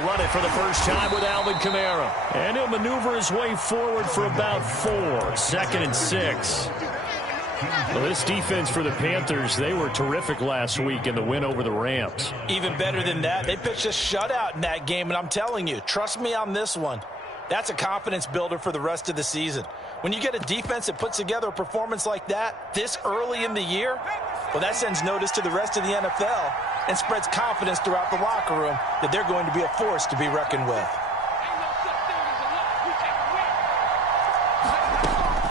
They'll run it for the first time with Alvin Kamara. And he'll maneuver his way forward for about 4. 2nd and 6. Well, this defense for the Panthers, they were terrific last week in the win over the Rams. Even better than that, they pitched a shutout in that game, and I'm telling you, trust me on this one. That's a confidence builder for the rest of the season. When you get a defense that puts together a performance like that this early in the year, well, that sends notice to the rest of the NFL and spreads confidence throughout the locker room that they're going to be a force to be reckoned with.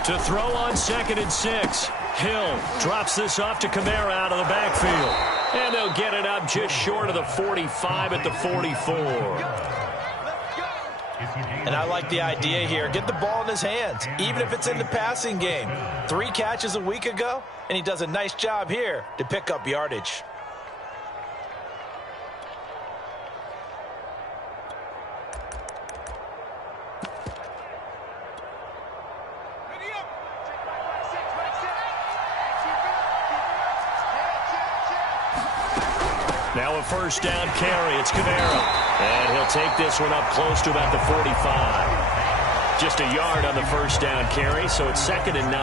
To throw on 2nd and 6. Hill drops this off to Kamara out of the backfield. And they'll get it up just short of the 45 at the 44. And I like the idea here. Get the ball in his hands, even if it's in the passing game. 3 catches a week ago, and he does a nice job here to pick up yardage. Now a first down carry. It's Kamara. And he'll take this one up close to about the 45. Just a yard on the first down carry, so it's 2nd and 9.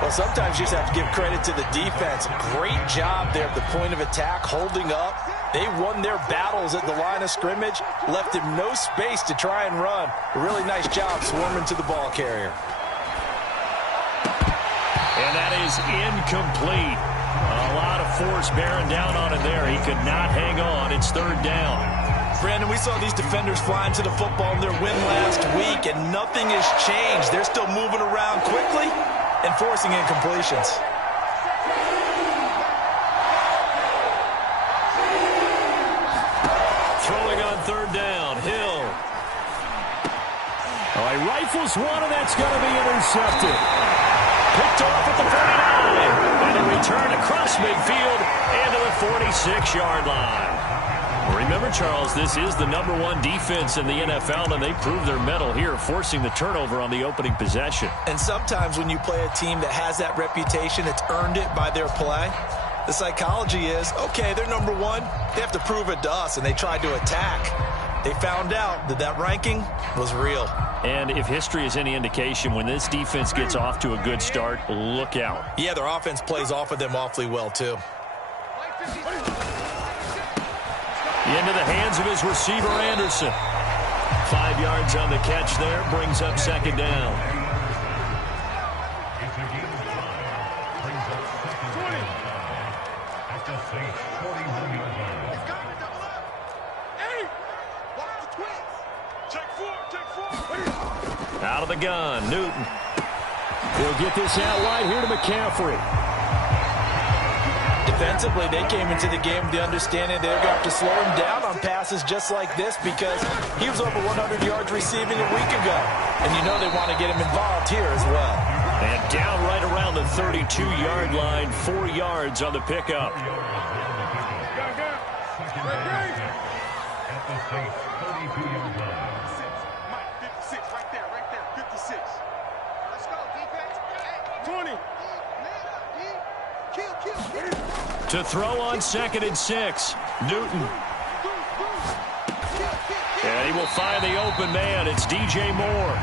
Well, sometimes you just have to give credit to the defense. Great job there at the point of attack, holding up. They won their battles at the line of scrimmage, left him no space to try and run. A really nice job swarming to the ball carrier. And that is incomplete. A lot of force bearing down on it there. He could not hang on. It's 3rd down. Brandon, we saw these defenders flying to the football in their win last week, and nothing has changed. They're still moving around quickly and forcing incompletions. Throwing on 3rd down. Hill. Oh, he rifles one, and that's going to be intercepted. Picked off at the 49. And a return across midfield into the 46-yard line. Remember, Charles, this is the #1 defense in the NFL, and they proved their mettle here, forcing the turnover on the opening possession. And sometimes when you play a team that has that reputation, it's earned it by their play. The psychology is, okay, they're #1. They have to prove it to us, and they tried to attack. They found out that that ranking was real. And if history is any indication, when this defense gets off to a good start, look out. Yeah, their offense plays off of them awfully well, too. Into the hands of his receiver, Anderson. 5 yards on the catch there, brings up 2nd down. Out of the gun, Newton. He'll get this out wide here to McCaffrey. Defensively, they came into the game with the understanding they're going to have to slow him down on passes just like this because he was over 100 yards receiving a week ago. And you know they want to get him involved here as well. And down right around the 32-yard line, 4 yards on the pickup. To throw on 2nd and 6, Newton. And he will find the open man. It's DJ Moore.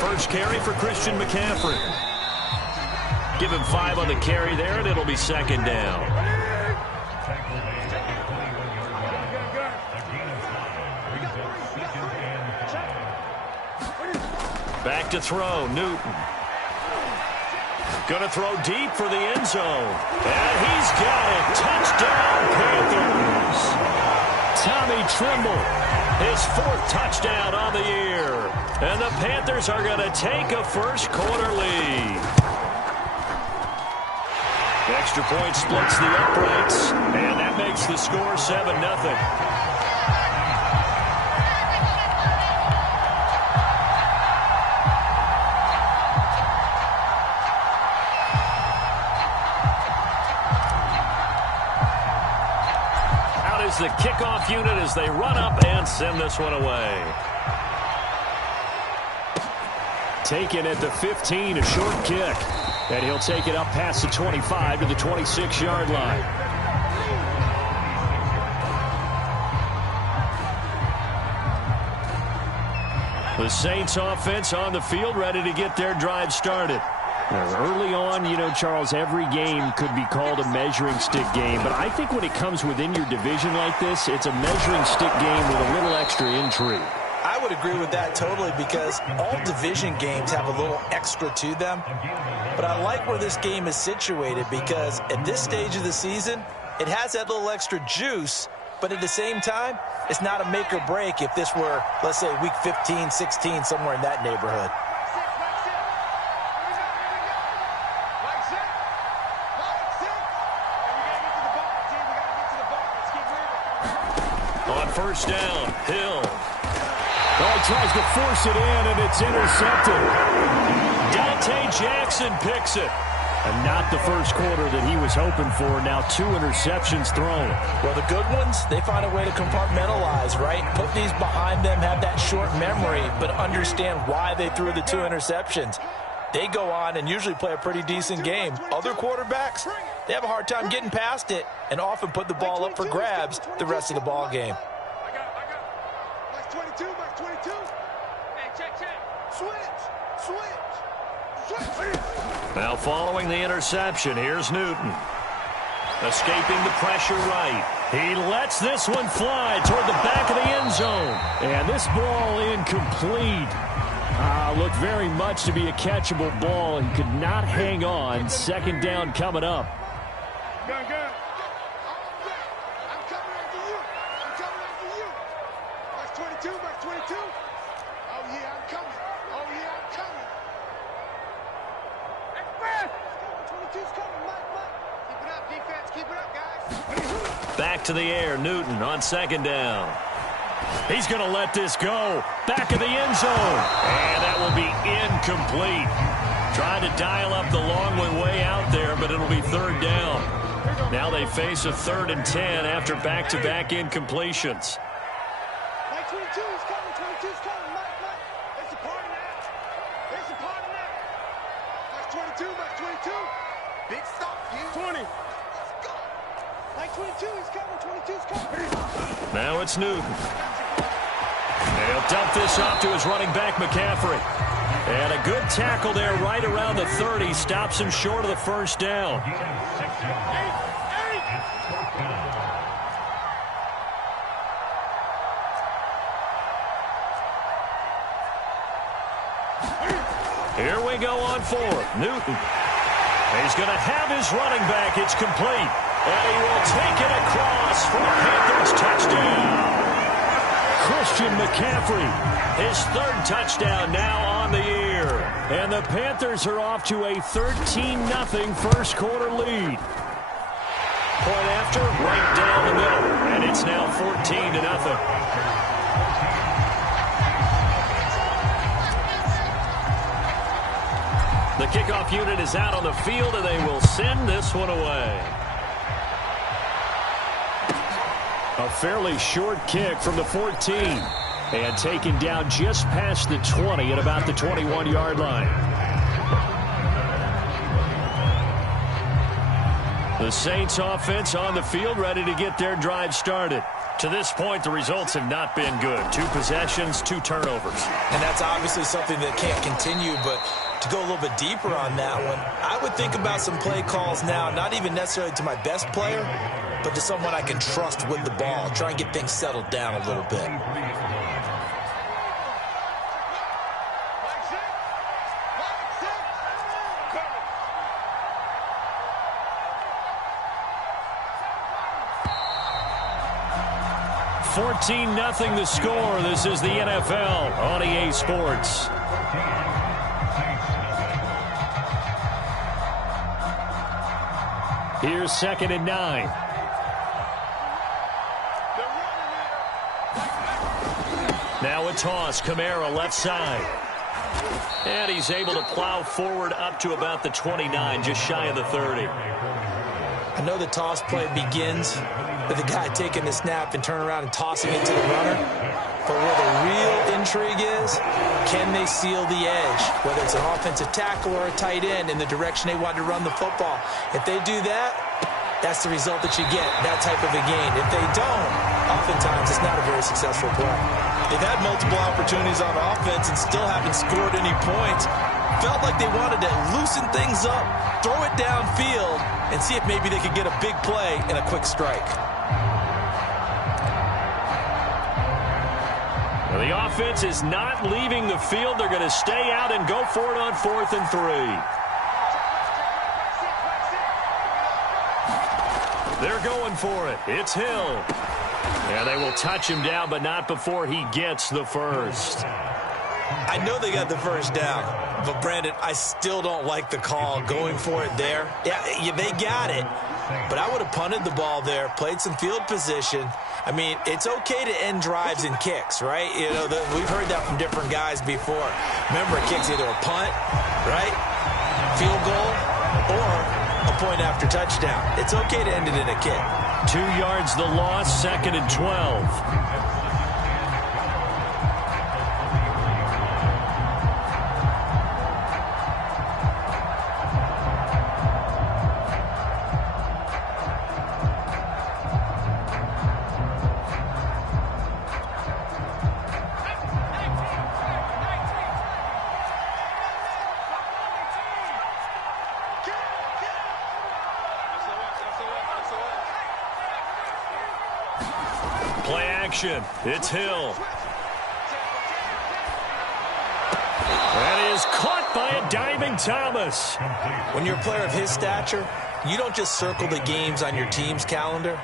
First carry for Christian McCaffrey. Give him 5 on the carry there, and it'll be 2nd down. Back to throw, Newton. Going to throw deep for the end zone. And he's got it. Touchdown, Panthers. Tommy Tremble, his 4th touchdown on the year. And the Panthers are going to take a first-quarter lead. Extra point splits the uprights, and that makes the score 7-0. The kickoff unit as they run up and send this one away. Taken at the 15, a short kick. And he'll take it up past the 25 to the 26-yard line. The Saints offense on the field, ready to get their drive started. Early on, you know, Charles, every game could be called a measuring stick game. But I think when it comes within your division like this, it's a measuring stick game with a little extra intrigue. I would agree with that totally, because all division games have a little extra to them. But I like where this game is situated, because at this stage of the season, it has that little extra juice. But at the same time, it's not a make or break if this were, let's say, week 15, 16, somewhere in that neighborhood. On first down, Hill. Oh, he tries to force it in, and it's intercepted. Dante Jackson picks it. And not the first quarter that he was hoping for. Now 2 interceptions thrown. Well, the good ones, they find a way to compartmentalize, right? Put these behind them, have that short memory, but understand why they threw the 2 interceptions. They go on and usually play a pretty decent game. Other quarterbacks, they have a hard time getting past it and often put the ball up for grabs the rest of the ball game. Max 22, Max 22. Hey, check. Switch. Now following the interception, here's Newton. Escaping the pressure right. He lets this one fly toward the back of the end zone. And this ball incomplete. Looked very much to be a catchable ball. He could not hang on. Second down coming up. Good. I'm coming after you. Max 22. Oh, yeah, I'm coming. Express! 22's coming, Mike. Keep it up, defense. Keep it up, guys. Back to the air, Newton on second down. He's going to let this go. Back of the end zone. And that will be incomplete. Trying to dial up the long way out there, but it'll be third down. Now they face a 3rd and 10 after back-to-back incompletions. Mike 22 is coming. 22's coming, Mike. There's a part of that. Max 22. Big stop, you. 20. Let's go. Mike 22 is coming. 22's coming. Now it's Newton. And he'll dump this off to his running back, McCaffrey. And a good tackle there right around the 30. Stops him short of the first down. Here we go on 4th. Newton. He's going to have his running back. It's complete. And he will take it across for the Panthers touchdown. Christian McCaffrey, his 3rd touchdown now on the year. And the Panthers are off to a 13-0 first quarter lead. Point after, right down the middle. And it's now 14-0. The kickoff unit is out on the field, and they will send this one away. A fairly short kick from the 14. And taken down just past the 20 at about the 21-yard line. The Saints offense on the field, ready to get their drive started. To this point, the results have not been good. 2 possessions, 2 turnovers. And that's obviously something that can't continue, but to go a little bit deeper on that one, I would think about some play calls now, not even necessarily to my best player, but to someone I can trust with the ball. Try and get things settled down a little bit. $14-0 the score. This is the NFL on EA Sports. Here's 2nd and 9. Now a toss. Kamara left side. And he's able to plow forward up to about the 29, just shy of the 30. I know the toss play begins with the guy taking the snap and turning around and tossing it to the runner. But where the real intrigue is, Can they seal the edge, whether it's an offensive tackle or a tight end, in the direction they want to run the football? If they do that, that's the result that you get, that type of a game. If they don't, oftentimes it's not a very successful play. They've had multiple opportunities on offense and still haven't scored any points. Felt like they wanted to loosen things up, throw it downfield, and see if maybe they could get a big play and a quick strike. Well, the offense is not leaving the field. They're going to stay out and go for it on 4th and 3. They're going for it. It's Hill. Yeah, they will touch him down, but not before he gets the first. I know they got the first down, but Brandon, I still don't like the call going for it there. Yeah, they got it, but I would have punted the ball there, played some field position. I mean, it's okay to end drives and kicks, right? You know, we've heard that from different guys before. Remember, a kick's either a punt, right, field goal, or a point after touchdown. It's okay to end it in a kick. 2 yards the loss, 2nd and 12. Play action. It's Hill. That is caught by a diving Thomas. When you're a player of his stature, you don't just circle the games on your team's calendar.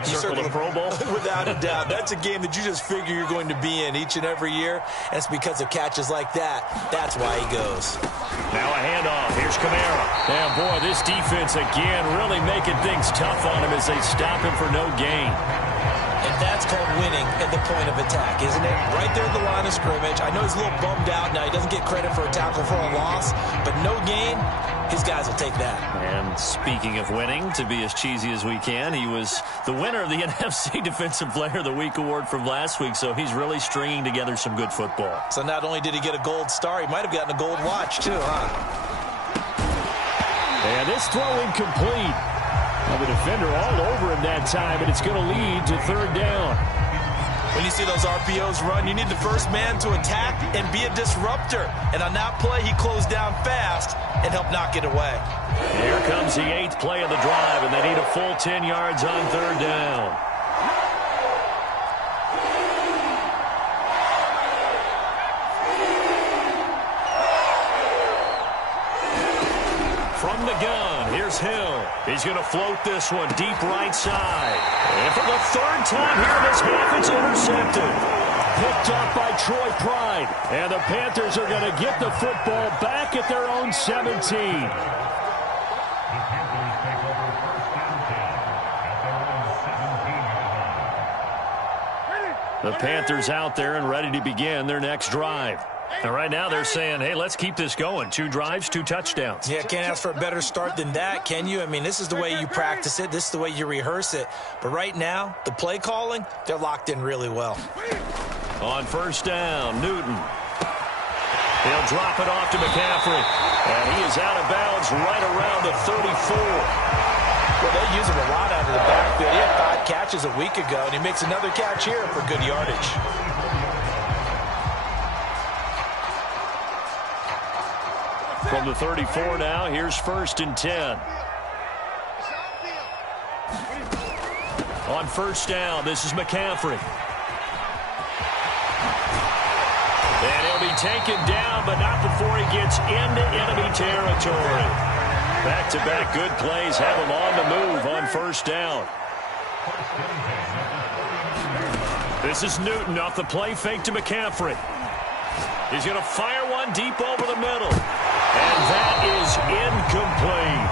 You circle the Pro Bowl? Without a doubt. That's a game that you just figure you're going to be in each and every year. And it's because of catches like that. That's why he goes. Now a handoff. Here's Kamara. And boy, this defense again really making things tough on him as they stop him for no gain. And that's called winning at the point of attack, isn't it? Right there at the line of scrimmage. I know he's a little bummed out now. He doesn't get credit for a tackle for a loss, but no gain, his guys will take that. And speaking of winning, to be as cheesy as we can, he was the winner of the NFC Defensive Player of the Week award from last week, so he's really stringing together some good football. So not only did he get a gold star, he might have gotten a gold watch too, huh? And this throw incomplete. Well, the defender all over him that time, and it's going to lead to 3rd down. When you see those RPOs run, you need the first man to attack and be a disruptor. And on that play, he closed down fast and helped knock it away. Here comes the 8th play of the drive, and they need a full 10 yards on 3rd down. From the gun, here's Hill. He's going to float this one deep right side. And for the 3rd time here in this half, it's intercepted. Picked up by Troy Pride. And the Panthers are going to get the football back at their own 17. The Panthers out there and ready to begin their next drive. And right now they're saying, hey, let's keep this going. 2 drives, 2 touchdowns. Yeah, can't ask for a better start than that, can you? I mean, this is the way you practice it. This is the way you rehearse it. But right now, the play calling, they're locked in really well. On 1st down, Newton. He'll drop it off to McCaffrey. And he is out of bounds right around the 34. Well, they use him a lot out of the backfield. He had 5 catches a week ago, and he makes another catch here for good yardage. From the 34 now, here's 1st and 10. On 1st down, this is McCaffrey. And he'll be taken down, but not before he gets into enemy territory. Back-to-back good plays have him on the move on 1st down. This is Newton off the play fake to McCaffrey. He's going to fire one deep over the middle. And that is incomplete.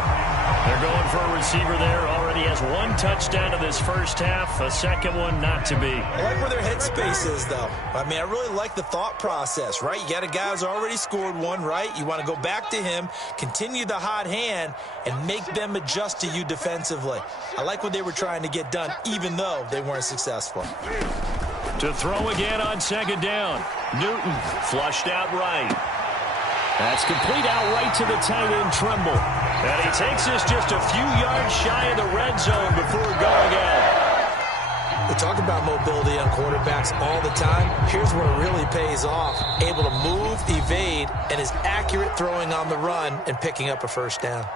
They're going for a receiver there. Already has 1 touchdown in this first half. A second one not to be. I like where their headspace is, though. I mean, I really like the thought process, right? You got a guy who's already scored 1, right? You want to go back to him, continue the hot hand, and make them adjust to you defensively. I like what they were trying to get done, even though they weren't successful. To throw again on 2nd down. Newton flushed out right. That's complete out right to the tight end, Tremble. And he takes this just a few yards shy of the red zone before going out. We talk about mobility on quarterbacks all the time. Here's where it really pays off. Able to move, evade, and is accurate throwing on the run and picking up a first down.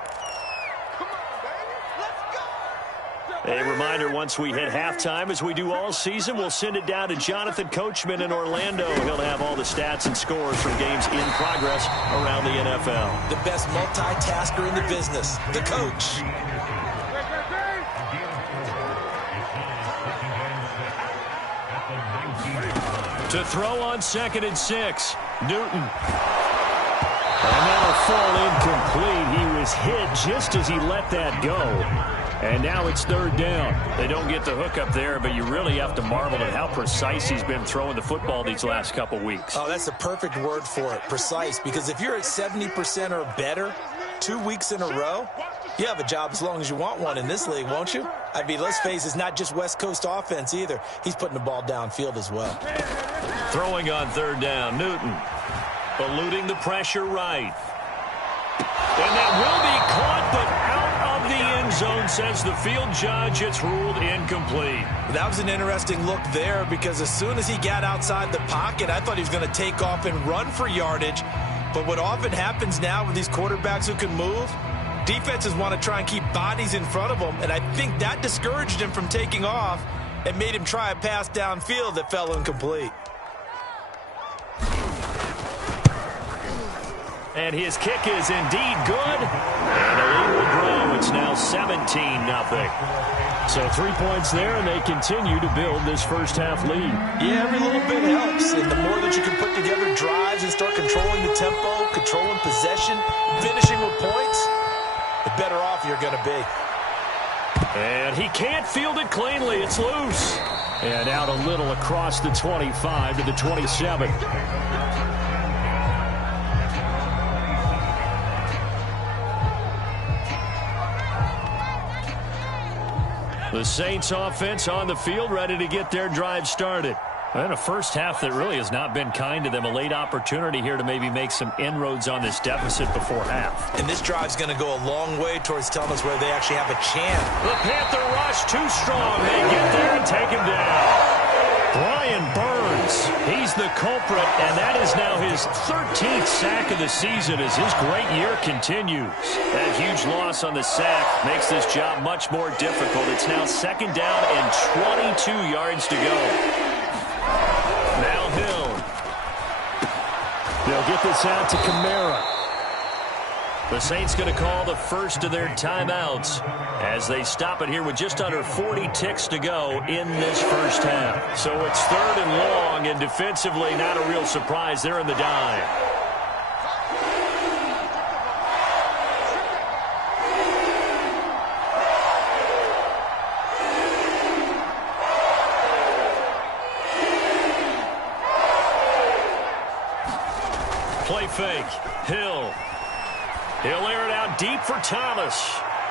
A reminder, once we hit halftime, as we do all season, we'll send it down to Jonathan Coachman in Orlando. He'll have all the stats and scores from games in progress around the NFL. The best multitasker in the business, the coach. To throw on 2nd and 6, Newton. And that'll fall incomplete. He was hit just as he let that go. And now it's 3rd down. They don't get the hook up there, but you really have to marvel at how precise he's been throwing the football these last couple weeks. Oh, that's the perfect word for it, precise. Because if you're at 70% or better 2 weeks in a row, you have a job as long as you want one in this league, won't you? I mean, let's face it, it's not just West Coast offense either. He's putting the ball downfield as well. Throwing on 3rd down, Newton. Eluding the pressure right. And that will be caught, but out of the end zone, says the field judge. It's ruled incomplete. That was an interesting look there because as soon as he got outside the pocket, I thought he was going to take off and run for yardage. But what often happens now with these quarterbacks who can move, defenses want to try and keep bodies in front of them, and I think that discouraged him from taking off and made him try a pass downfield that fell incomplete. And his kick is indeed good. And the lead will grow. It's now 17-0. So 3 points there, and they continue to build this first half lead. Yeah, every little bit helps. And the more that you can put together drives and start controlling the tempo, controlling possession, finishing with points, the better off you're going to be. And he can't field it cleanly. It's loose. And out a little across the 25 to the 27. The Saints offense on the field, ready to get their drive started. And a first half that really has not been kind to them. A late opportunity here to maybe make some inroads on this deficit before half. And this drive's going to go a long way towards telling us where they actually have a chance. The Panther rush too strong. They get there and take him down. Brian Burns, he's the culprit, and that is now his 13th sack of the season as his great year continues. That huge loss on the sack makes this job much more difficult. It's now 2nd down and 22 yards to go. Now Hill. They'll get this out to Kamara. The Saints going to call the first of their timeouts as they stop it here with just under 40 ticks to go in this first half. So it's 3rd and long, and defensively not a real surprise. They're in the dive. Play fake. Hill. He'll air it out deep for Thomas.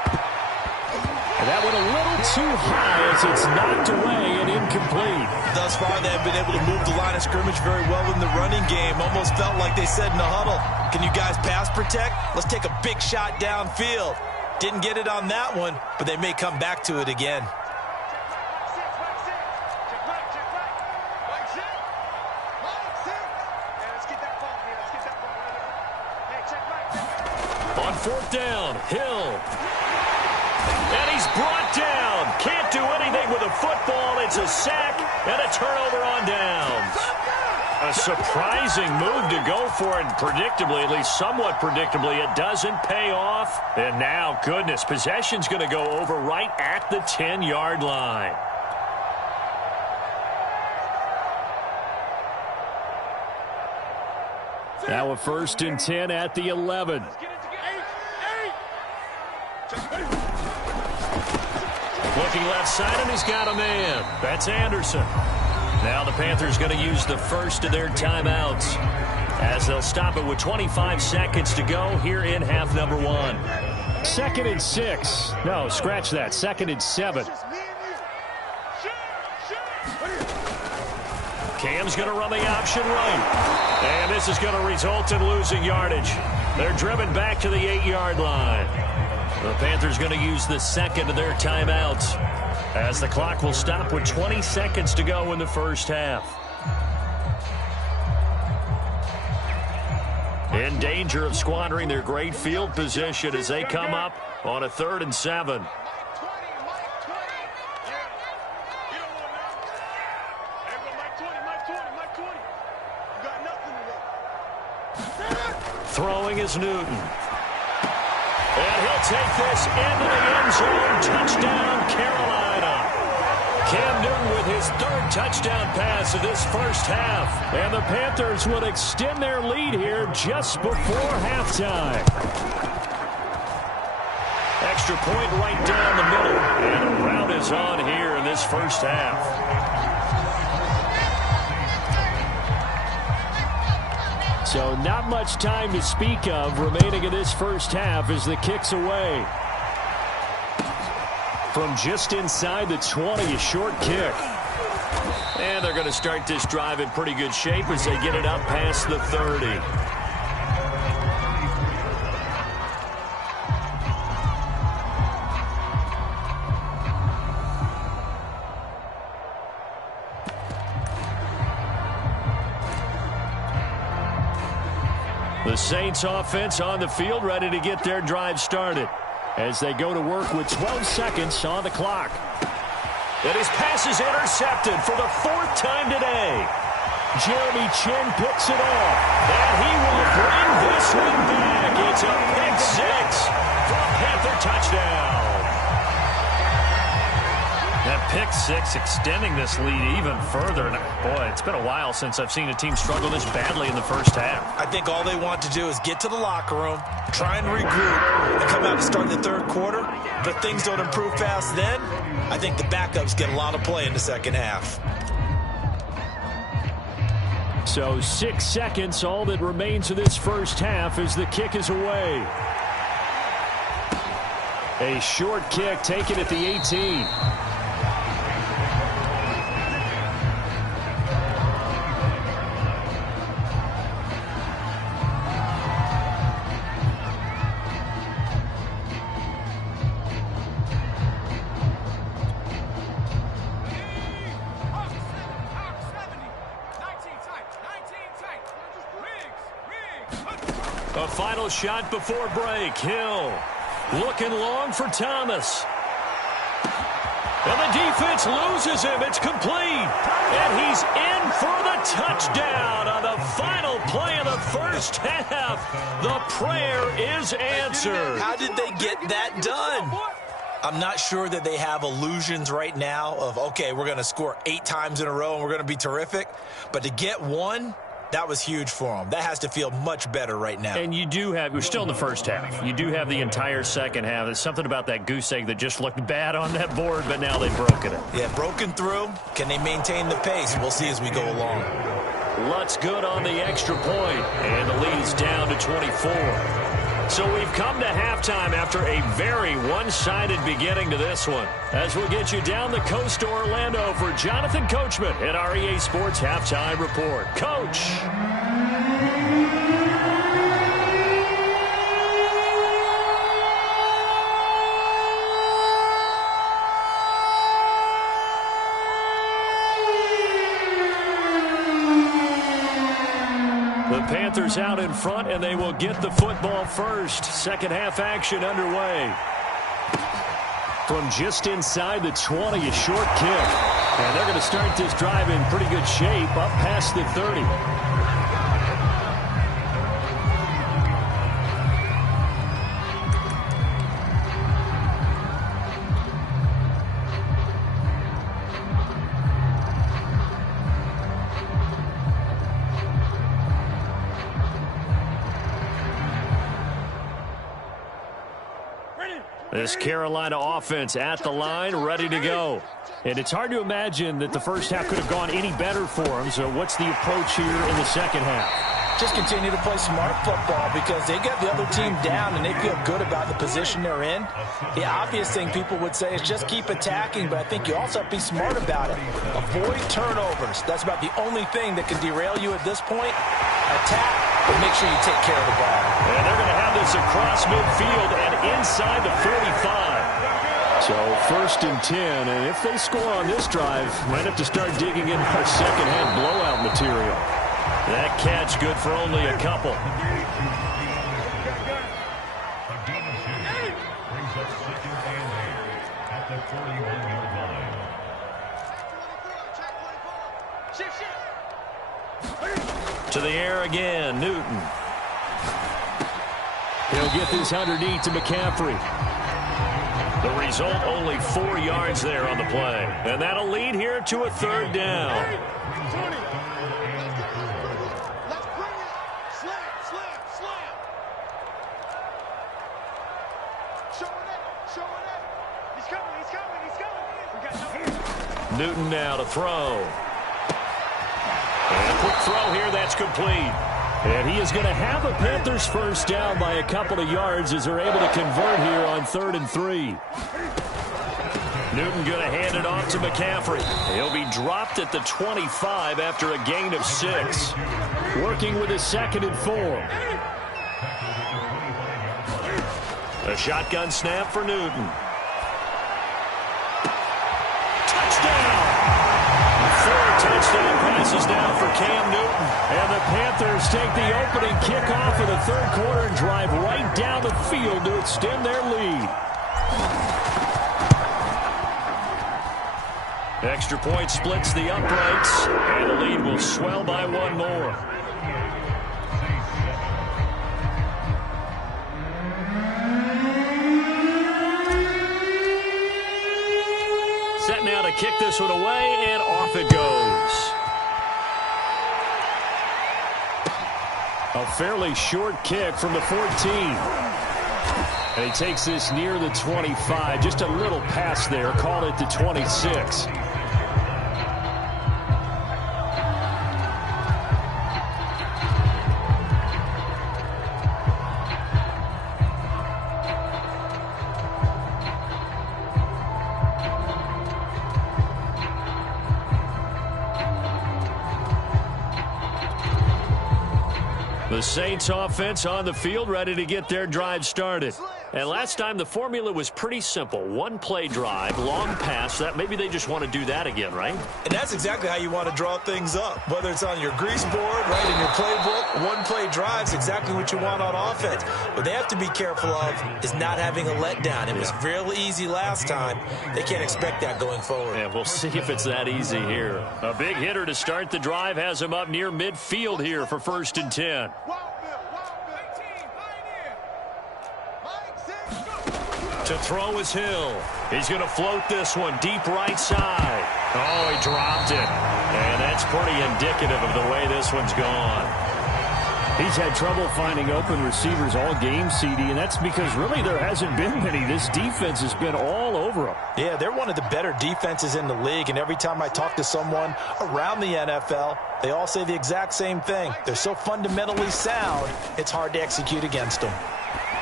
And that went a little too high as it's knocked away and incomplete. Thus far, they have been able to move the line of scrimmage very well in the running game. Almost felt like they said in the huddle, can you guys pass protect? Let's take a big shot downfield. Didn't get it on that one, but they may come back to it again. On 4th down, Hill. And he's brought down. Can't do anything with a football. It's a sack and a turnover on downs. A surprising move to go for it. Predictably, at least somewhat predictably, it doesn't pay off. And now, goodness, possession's going to go over right at the 10-yard line. Now a 1st and 10 at the 11. Looking left side, and he's got a man. That's Anderson. Now the Panthers going to use the first of their timeouts as they'll stop it with 25 seconds to go here in half number 1. 2nd and 6. No, scratch that. 2nd and 7. Cam's going to run the option right. And this is going to result in losing yardage. They're driven back to the 8-yard line. The Panthers going to use the second of their timeouts, as the clock will stop with 20 seconds to go in the first half. In danger of squandering their great field position as they come up on a 3rd and 7. Throwing is Newton. And he'll take this into the end zone. Touchdown, Carolina. Cam Newton with his 3rd touchdown pass of this first half. And the Panthers will extend their lead here just before halftime. Extra point right down the middle. And a rout is on here in this first half. So not much time to speak of remaining in this first half as the kick's away. From just inside the 20, a short kick. And they're going to start this drive in pretty good shape as they get it up past the 30. The Saints offense on the field ready to get their drive started as they go to work with 12 seconds on the clock. And his pass is intercepted for the 4th time today. Jeremy Chin picks it off. And he will bring this one back. It's a pick 6 for a Panther touchdown. That pick 6 extending this lead even further. And boy, it's been a while since I've seen a team struggle this badly in the first half. I think all they want to do is get to the locker room, try and regroup, and come out to start the 3rd quarter. But if things don't improve fast then, I think the backups get a lot of play in the second half. So 6 seconds, all that remains of this first half as the kick is away. A short kick taken at the 18. A final shot before break. Hill looking long for Thomas. And the defense loses him. It's complete. And he's in for the touchdown on the final play of the first half. The prayer is answered. How did they get that done? I'm not sure that they have illusions right now of, okay, we're going to score 8 times in a row and we're going to be terrific. But to get one, that was huge for them. That has to feel much better right now. And you do have, we're still in the first half. You do have the entire second half. There's something about that goose egg that just looked bad on that board, but now they've broken it. Yeah, broken through. Can they maintain the pace? We'll see as we go along. Lutz good on the extra point, and the lead's down to 24. So we've come to halftime after a very one-sided beginning to this one. As we'll get you down the coast to Orlando for Jonathan Coachman at our EA Sports Halftime Report. Coach. The Panthers out in front, and they will get the football first. Second half action underway. From just inside the 20, a short kick. And they're going to start this drive in pretty good shape up past the 30. This Carolina offense at the line, ready to go. And it's hard to imagine that the first half could have gone any better for them. So what's the approach here in the second half? Just continue to play smart football because they get the other team down and they feel good about the position they're in. The obvious thing people would say is just keep attacking, but I think you also have to be smart about it. Avoid turnovers. That's about the only thing that can derail you at this point. Attack, but make sure you take care of the ball. And they're going to have this across midfield and inside the 45. So 1st and 10, and if they score on this drive, might have to start digging in for second-hand blowout material. That catch good for only a couple. To the air again, Newton. He'll get this underneath to McCaffrey. The result, only 4 yards there on the play. And that'll lead here to a 3rd down. Let's bring it. Slam, slam, slam. Showing it, showing it. He's coming, he's coming, he's coming. We got no. Newton now to throw. And a quick throw here, that's complete. And he is going to have a Panthers first down by a couple of yards as they're able to convert here on 3rd and 3. Newton going to hand it off to McCaffrey. He'll be dropped at the 25 after a gain of 6. Working with his 2nd and 4. A shotgun snap for Newton. Touchdown! 4 touchdown passes now for Cam Newton. And the Panthers take the opening kickoff of the 3rd quarter and drive right down the field to extend their lead. Extra point splits the uprights, and the lead will swell by 1 more. Set now to kick this one away, and off it goes. A fairly short kick from the 14. And he takes this near the 25. Just a little pass there. Call it the 26. The Saints offense on the field, ready to get their drive started. And last time the formula was pretty simple. 1-play drive, long pass. That maybe they just want to do that again, right? And that's exactly how you want to draw things up. Whether it's on your grease board, right in your playbook, 1-play drive is exactly what you want on offense. What they have to be careful of is not having a letdown. It was really easy last time. They can't expect that going forward. Yeah, we'll see if it's that easy here. A big hitter to start the drive has him up near midfield here for 1st and 10. To throw is Hill. He's going to float this one deep right side. Oh, he dropped it. And that's pretty indicative of the way this one's gone. He's had trouble finding open receivers all game, CD, and that's because really there hasn't been many. This defense has been all over him. Yeah, they're one of the better defenses in the league, and every time I talk to someone around the NFL, they all say the exact same thing. They're so fundamentally sound, it's hard to execute against them.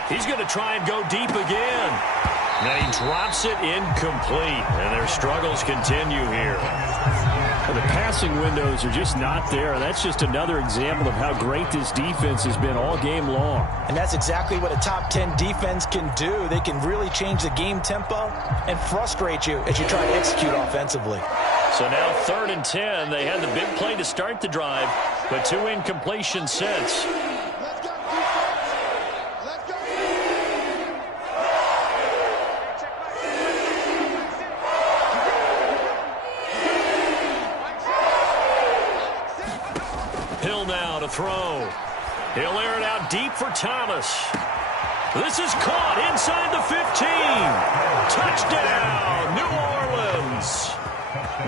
He's going to try and go deep again. Now he drops it incomplete, and their struggles continue here. The passing windows are just not there. That's just another example of how great this defense has been all game long. And that's exactly what a top 10 defense can do. They can really change the game tempo and frustrate you as you try to execute offensively. So now 3rd and 10. They had the big play to start the drive, but 2 incompletions since. Throw. He'll air it out deep for Thomas. This is caught inside the 15. Touchdown, New Orleans.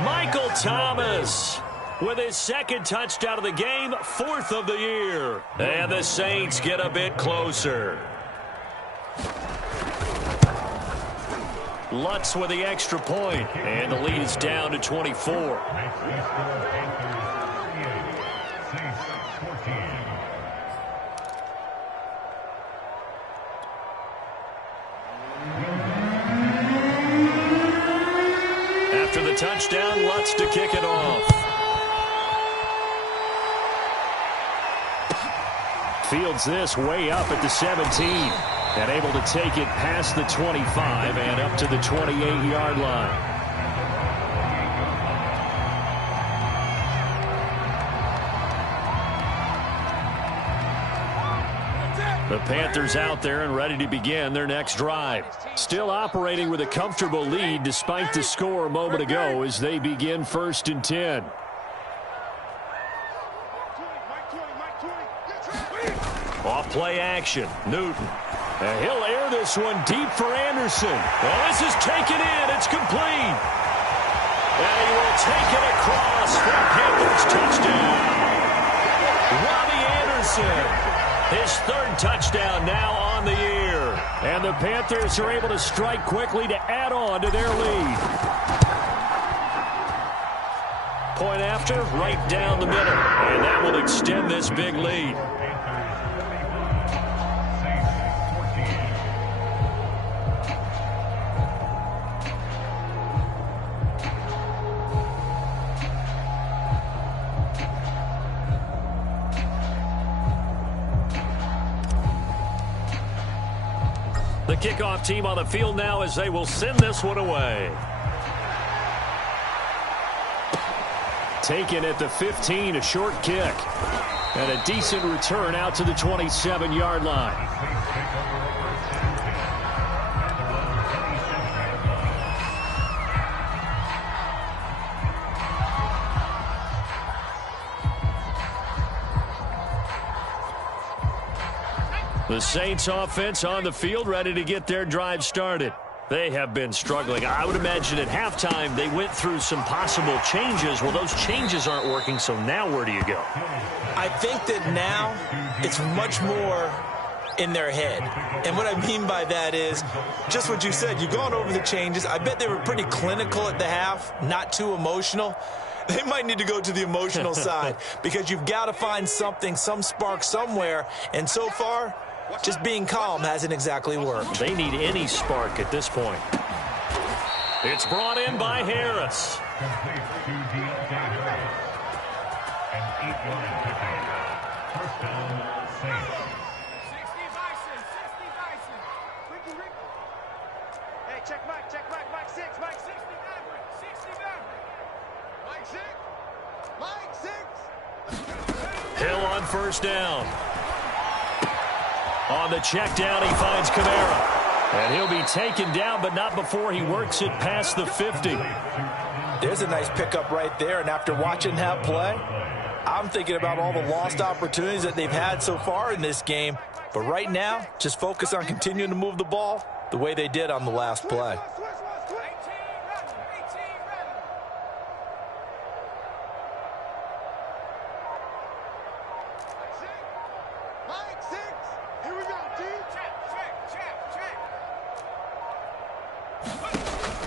Michael Thomas with his 2nd touchdown of the game, 4th of the year. And the Saints get a bit closer. Lutz with the extra point, and the lead is down to 24. After the touchdown, Lutz to kick it off. Fields this way up at the 17. And able to take it past the 25 and up to the 28-yard line. The Panthers out there and ready to begin their next drive. Still operating with a comfortable lead despite the score a moment ago as they begin 1st and 10. Off play action. Newton. And he'll air this one deep for Anderson. Well, this is taken in. It's complete. And he will take it across for a Panthers touchdown. Robbie Anderson. His 3rd touchdown now on the year. And the Panthers are able to strike quickly to add on to their lead. Point after, right down the middle. And that will extend this big lead. The kickoff team on the field now as they will send this one away. Taken at the 15, a short kick. And a decent return out to the 27-yard line. The Saints offense on the field ready to get their drive started. They have been struggling. I would imagine at halftime they went through some possible changes. Well, those changes aren't working, so now where do you go? I think that now it's much more in their head. And what I mean by that is just what you said. You've gone over the changes. I bet they were pretty clinical at the half, not too emotional. They might need to go to the emotional side because you've got to find something, some spark somewhere. And so far, just being calm hasn't exactly worked. They need any spark at this point. It's brought in by Harris. Hey, check Mike 6, Mike 6. Mike 6. Hill on 1st down. On the check down, he finds Kamara. And he'll be taken down, but not before he works it past the 50. There's a nice pickup right there, and after watching that play, I'm thinking about all the lost opportunities that they've had so far in this game. But right now, just focus on continuing to move the ball the way they did on the last play.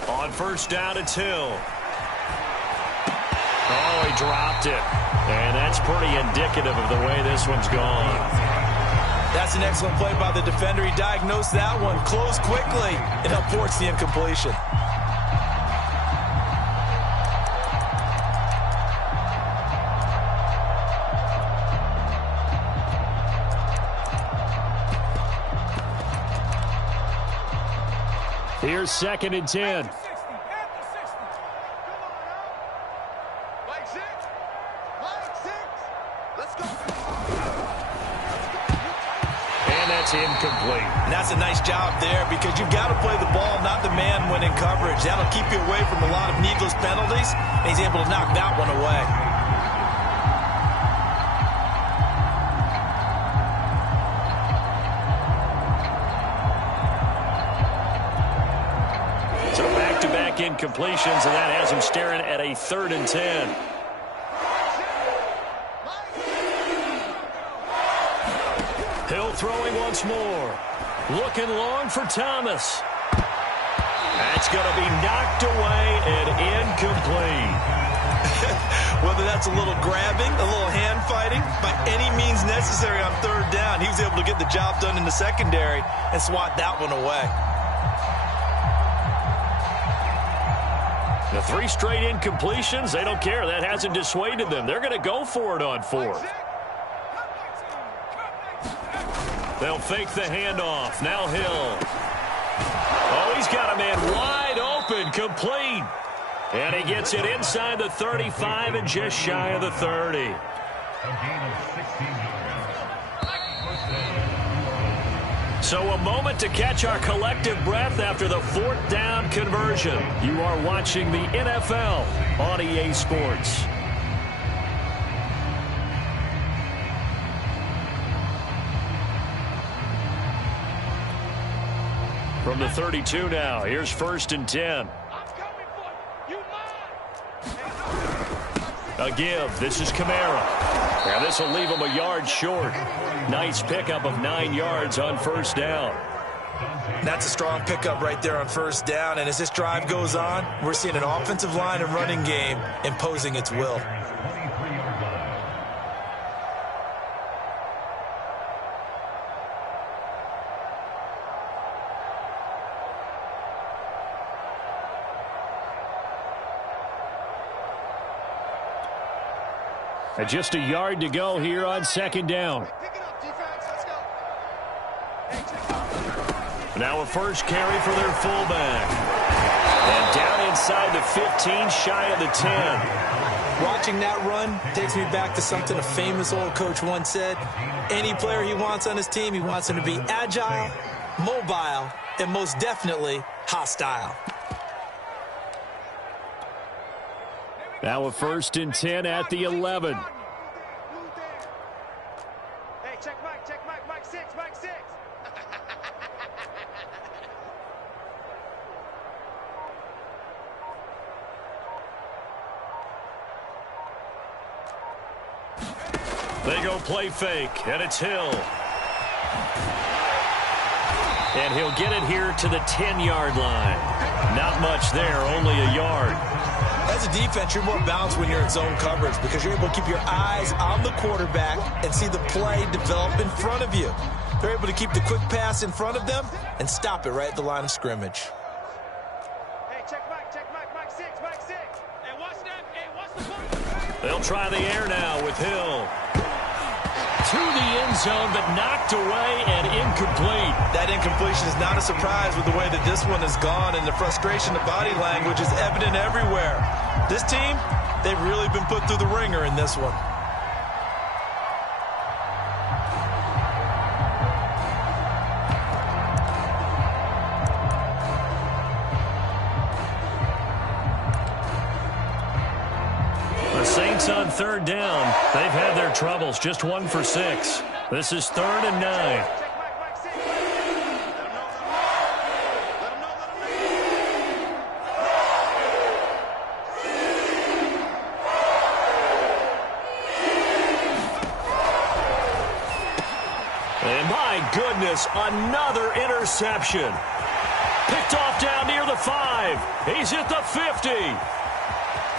On 1st down, it's Hill. Oh, he dropped it. And that's pretty indicative of the way this one's gone. That's an excellent play by the defender. He diagnosed that one, closed quickly, and aborts the incompletion. Here's 2nd and 10. And that's incomplete. And that's a nice job there because you've got to play the ball, not the man when in coverage. That'll keep you away from a lot of needless penalties, and he's able to knock that one away. Incompletions, and that has him staring at a 3rd and 10. Hill throwing once more. Looking long for Thomas. That's going to be knocked away and incomplete. Whether that's a little grabbing, a little hand fighting, by any means necessary on 3rd down, he was able to get the job done in the secondary and swat that one away. The 3 straight incompletions, they don't care. That hasn't dissuaded them. They're going to go for it on 4th. They'll fake the handoff. Now Hill. Oh, he's got a man wide open, complete. And he gets it inside the 35 and just shy of the 30. So a moment to catch our collective breath after the 4th down conversion. You are watching the NFL on EA Sports. From the 32 now, here's 1st and 10. A give. This is Kamara. And this will leave him a yard short. Nice pickup of 9 yards on 1st down. That's a strong pickup right there on 1st down. And as this drive goes on, we're seeing an offensive line and running game imposing its will. And just a yard to go here on 2nd down. Now a first carry for their fullback. And down inside the 15, shy of the 10. Watching that run takes me back to something a famous old coach once said. Any player he wants on his team, he wants him to be agile, mobile, and most definitely hostile. Now a 1st and 10 at the 11. Hey, check Mike 6, Mike 6. They go play fake, and it's Hill. And he'll get it here to the 10-yard line. Not much there, only a yard. As a defense, you're more balanced when you're in zone coverage because you're able to keep your eyes on the quarterback and see the play develop in front of you. They're able to keep the quick pass in front of them and stop it right at the line of scrimmage. Hey, check Mike 6, Mike 6. Hey, watch that. Hey, watch the ball. They'll try the air now with Hill. To the end zone, but knocked away and incomplete. That incompletion is not a surprise with the way that this one has gone, and the frustration, the body language is evident everywhere. This team, they've really been put through the ringer in this one. The Saints on 3rd down. They've had their troubles. Just 1 for 6. This is 3rd and 9. Mike 6. And my goodness, another interception. Picked off down near the 5. He's at the 50.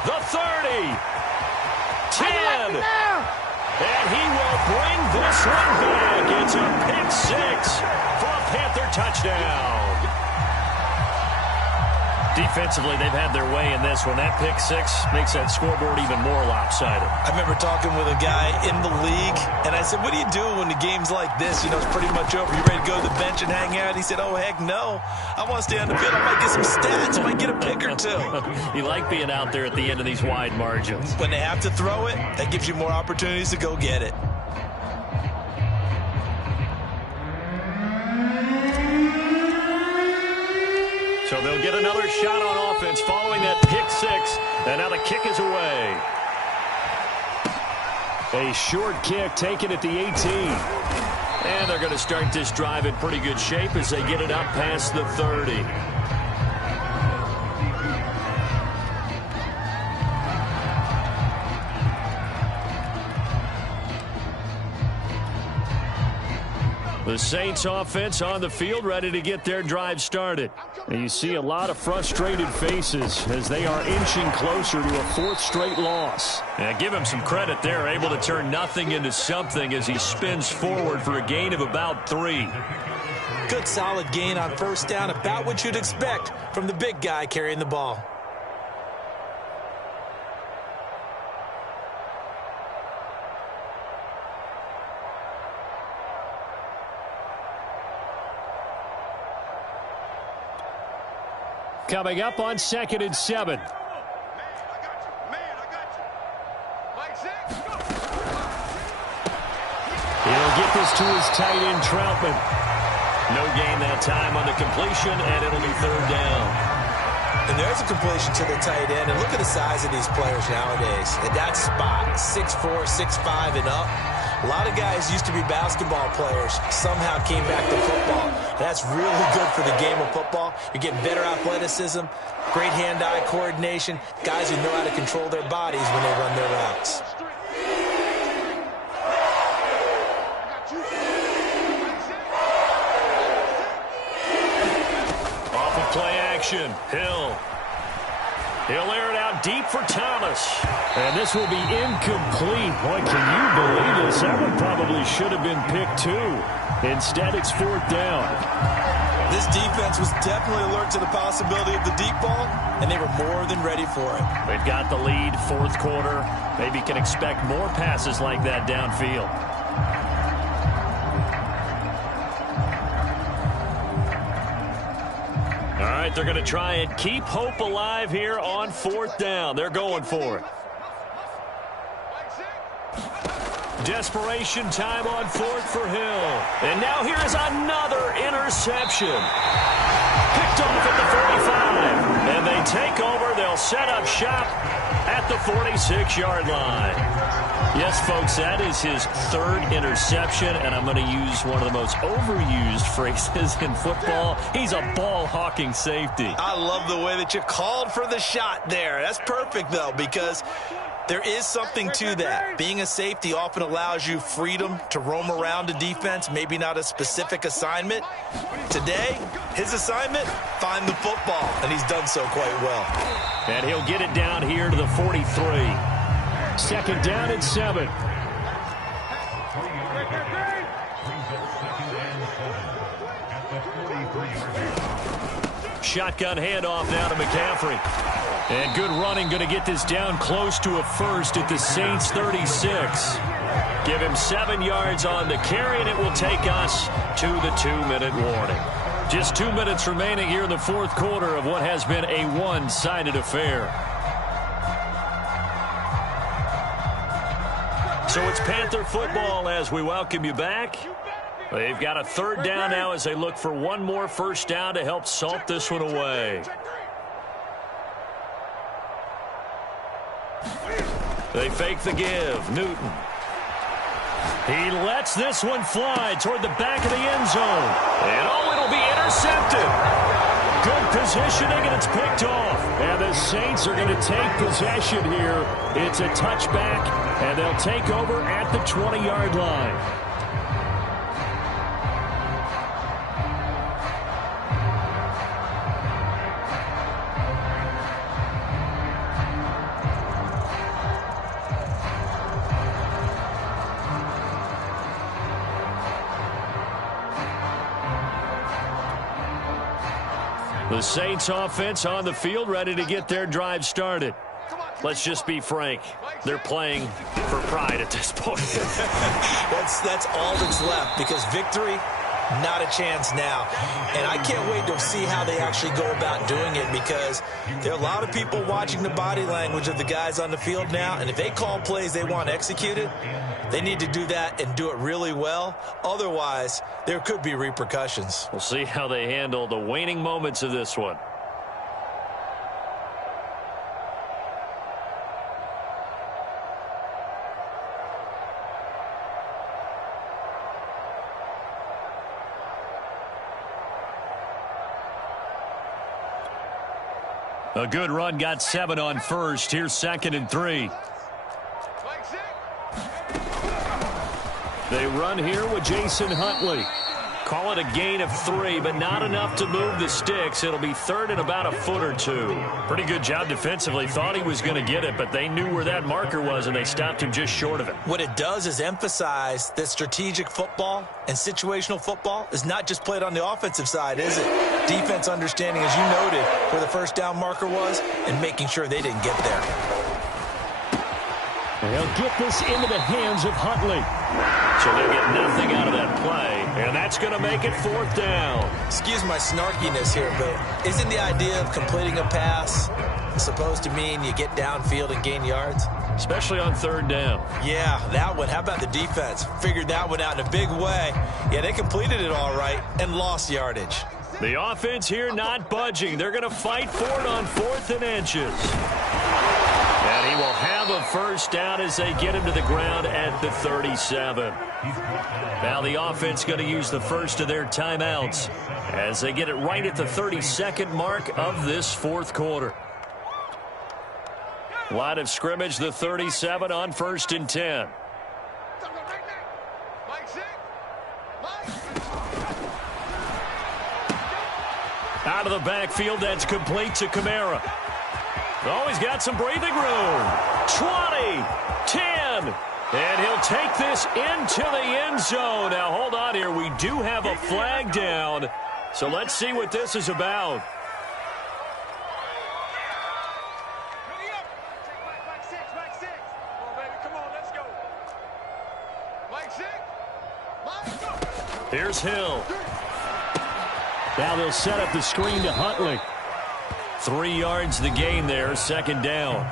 The 30. 10. And he will bring this one back. It's a pick 6 for a Panther touchdown. Defensively, they've had their way in this one. That pick 6 makes that scoreboard even more lopsided. I remember talking with a guy in the league, and I said, what do you do when the game's like this? You know, it's pretty much over. You ready to go to the bench and hang out? He said, oh, heck no. I want to stay on the field. I might get some stats. I might get a pick or two. You like being out there at the end of these wide margins. When they have to throw it, that gives you more opportunities to go get it. So they'll get another shot on offense following that pick 6. And now the kick is away. A short kick taken at the 18. And they're going to start this drive in pretty good shape as they get it up past the 30. The Saints offense on the field ready to get their drive started. And you see a lot of frustrated faces as they are inching closer to a 4th straight loss. And give him some credit there, able to turn nothing into something as he spins forward for a gain of about 3. Good solid gain on 1st down, about what you'd expect from the big guy carrying the ball. Coming up on 2nd and 7. He'll get this to his tight end, Troutman. No gain that time on the completion, and it'll be 3rd down. And there's a completion to the tight end. And look at the size of these players nowadays. At that spot, 6'4", 6'5", and up. A lot of guys used to be basketball players, somehow came back to football. That's really good for the game of football. You're getting better athleticism, great hand-eye coordination, guys who know how to control their bodies when they run their routes. Off of play action, Hill. He'll air it out deep for Thomas. And this will be incomplete. Boy, can you believe this? That one probably should have been picked too. Instead, it's 4th down. This defense was definitely alert to the possibility of the deep ball, and they were more than ready for it. They've got the lead, 4th quarter. Maybe can expect more passes like that downfield. All right, they're going to try and keep hope alive here on 4th down. They're going for it. Desperation time on 4th for Hill. And now here is another interception. Picked off at the 45. And they take over. They'll set up shop at the 46-yard line. Yes, folks, that is his 3rd interception, and I'm going to use one of the most overused phrases in football. He's a ball-hawking safety. I love the way that you called for the shot there. That's perfect, though, because there is something to that. Being a safety often allows you freedom to roam around a defense, maybe not a specific assignment. Today, his assignment, find the football, and he's done so quite well. And he'll get it down here to the 43. 2nd down and 7. Shotgun handoff now to McCaffrey. And good running, going to get this down close to a first at the Saints 36. Give him 7 yards on the carry, and it will take us to the 2-minute warning. Just 2 minutes remaining here in the 4th quarter of what has been a one-sided affair. So it's Panther football as we welcome you back. They've got a 3rd down now as they look for one more first down to help salt this one away. They fake the give. Newton. He lets this one fly toward the back of the end zone. And it'll be intercepted. Good positioning, and it's picked off. And the Saints are going to take possession here. It's a touchback, and they'll take over at the 20-yard line. The Saints offense on the field, ready to get their drive started. Let's just be frank. They're playing for pride at this point. That's all that's left, because victory, not a chance now. And I can't wait to see how they actually go about doing it, because there are a lot of people watching the body language of the guys on the field now, and if they call plays they want executed, they need to do that and do it really well. Otherwise, there could be repercussions. We'll see how they handle the waning moments of this one. A good run, got 7 on first. Here's 2nd and 3. They run here with Jason Huntley. Call it a gain of 3, but not enough to move the sticks. It'll be 3rd and about a foot or 2. Pretty good job defensively. Thought he was going to get it, but they knew where that marker was, and they stopped him just short of it. What it does is emphasize that strategic football and situational football is not just played on the offensive side, is it? Defense understanding, as you noted, where the first down marker was and making sure they didn't get there. They'll get this into the hands of Huntley. So they'll get nothing out of that play. And that's going to make it 4th down. Excuse my snarkiness here, but isn't the idea of completing a pass supposed to mean you get downfield and gain yards? Especially on 3rd down. Yeah, that one. How about the defense? Figured that one out in a big way. Yeah, they completed it all right and lost yardage. The offense here not budging. They're going to fight for it on 4th and inches. And he will have a 1st down as they get him to the ground at the 37. Now the offense going to use the first of their timeouts as they get it right at the 32nd mark of this 4th quarter. Line of scrimmage, the 37 on 1st and 10. Out of the backfield, that's complete to Kamara. Oh, he's got some breathing room. 20, 10, and he'll take this into the end zone. Now, hold on here. We do have a flag down, so let's see what this is about. Here's Hill. Now they'll set up the screen to Huntley. 3 yards the gain there, 2nd down.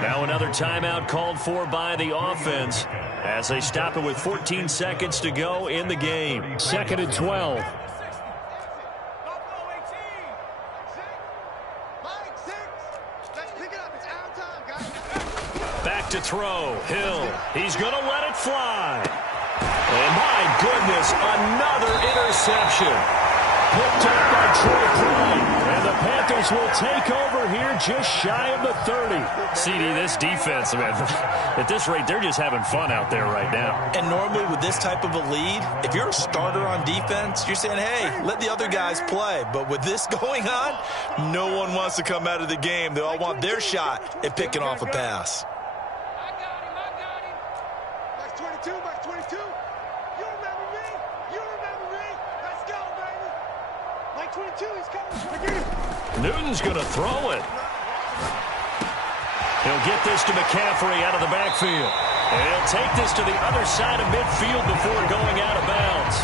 Now another timeout called for by the offense as they stop it with 14 seconds to go in the game. 2nd and 12. Back to throw. Hill. He's going to let it fly. And my goodness, another interception. Picked up by Troy Prime. And the Panthers will take over here just shy of the 30. CD, this defense, man, at this rate, they're just having fun out there right now. And normally with this type of a lead, if you're a starter on defense, you're saying, hey, let the other guys play. But with this going on, no one wants to come out of the game. They all want their shot at picking off a pass. Newton's going to throw it. He'll get this to McCaffrey out of the backfield. And he'll take this to the other side of midfield before going out of bounds.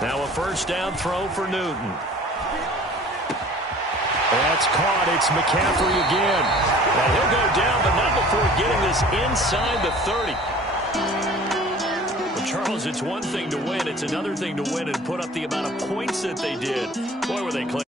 Now a 1st down throw for Newton. That's caught. It's McCaffrey again. And he'll go down, but not before getting this inside the 30. But Charles, it's one thing to win. It's another thing to win and put up the amount of points that they did. Boy, were they close.